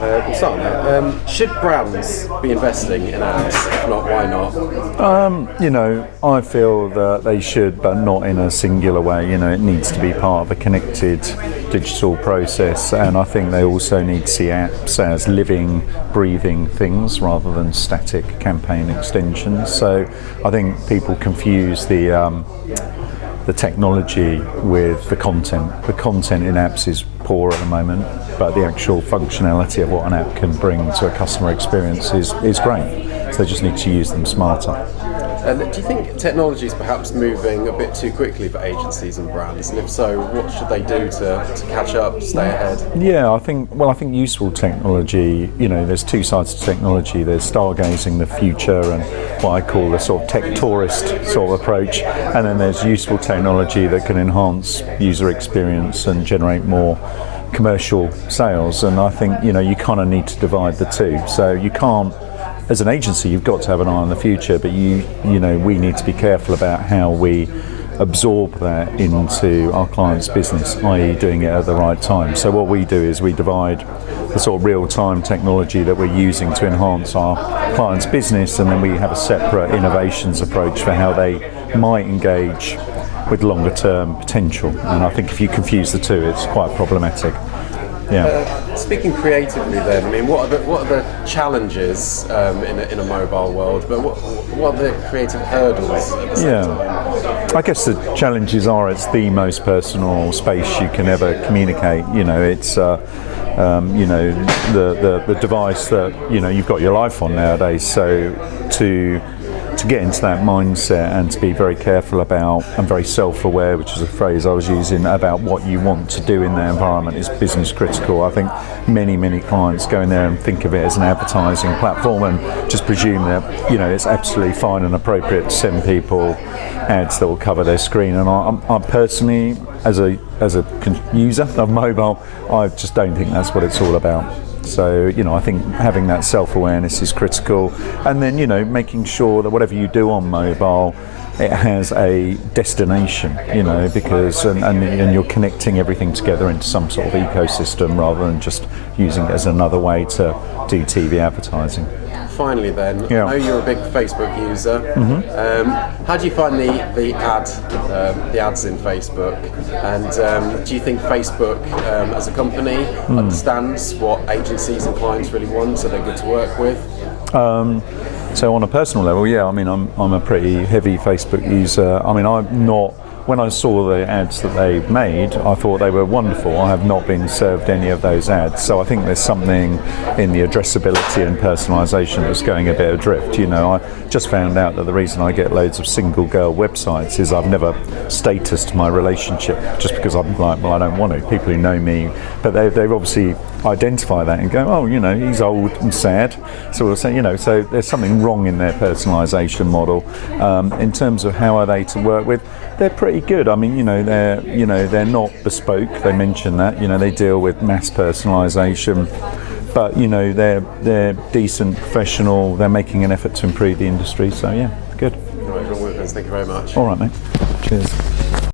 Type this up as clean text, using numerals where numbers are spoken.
We'll start on that. Should brands be investing in ads? If not, why not? I feel that they should, but not in a singular way. It needs to be part of a connected digital process, and I think they also need to see apps as living, breathing things rather than static campaign extensions. So I think people confuse the technology with the content. The content in apps is poor at the moment, but the actual functionality of what an app can bring to a customer experience is great. So they just need to use them smarter. Do you think technology is perhaps moving a bit too quickly for agencies and brands? And if so, what should they do to catch up, stay ahead? Yeah, I think useful technology, there's two sides to technology. There's stargazing the future and what I call the sort of tech tourist sort of approach. And then there's useful technology that can enhance user experience and generate more commercial sales. And I think, you kind of need to divide the two. So you can't, as an agency, you've got to have an eye on the future, but we need to be careful about how we absorb that into our client's business, i.e. doing it at the right time. So what we do is we divide the sort of real-time technology that we're using to enhance our client's business, and then we have a separate innovations approach for how they might engage with longer-term potential. And I think if you confuse the two, it's quite problematic. Yeah. Speaking creatively then, I mean, what are the challenges in a mobile world, but what are the creative hurdles at the same time? I guess the challenges are it's the most personal space you can ever communicate. It's the device that you've got your life on nowadays. So to get into that mindset and to be very careful about and very self-aware, which is a phrase I was using, about what you want to do in their environment is business critical. I think many clients go in there and think of it as an advertising platform and just presume that it's absolutely fine and appropriate to send people ads that will cover their screen. And I personally, as a user of mobile, I just don't think that's what it's all about. So, I think having that self-awareness is critical, and then, making sure that whatever you do on mobile, it has a destination, because and you're connecting everything together into some sort of ecosystem rather than just using it as another way to do TV advertising. Finally then, I know you're a big Facebook user. Mm-hmm. How do you find the ads in Facebook? And do you think Facebook as a company understands what agencies and clients really want, so they're good to work with? So on a personal level, I'm a pretty heavy Facebook user. I'm not. When I saw the ads that they made, I thought they were wonderful. I have not been served any of those ads. So I think there's something in the addressability and personalisation that's going a bit adrift. I just found out that the reason I get loads of single girl websites is I've never statused my relationship just because I'm like, well, I don't want to. People who know me, but they've obviously identify that and go, oh, he's old and sad. So there's something wrong in their personalisation model. In terms of how are they to work with, they're pretty good. They're not bespoke. They mention that. They deal with mass personalisation, but they're decent, professional. They're making an effort to improve the industry. So yeah, good. All right, Wilkins, thank you very much. All right, mate. Cheers.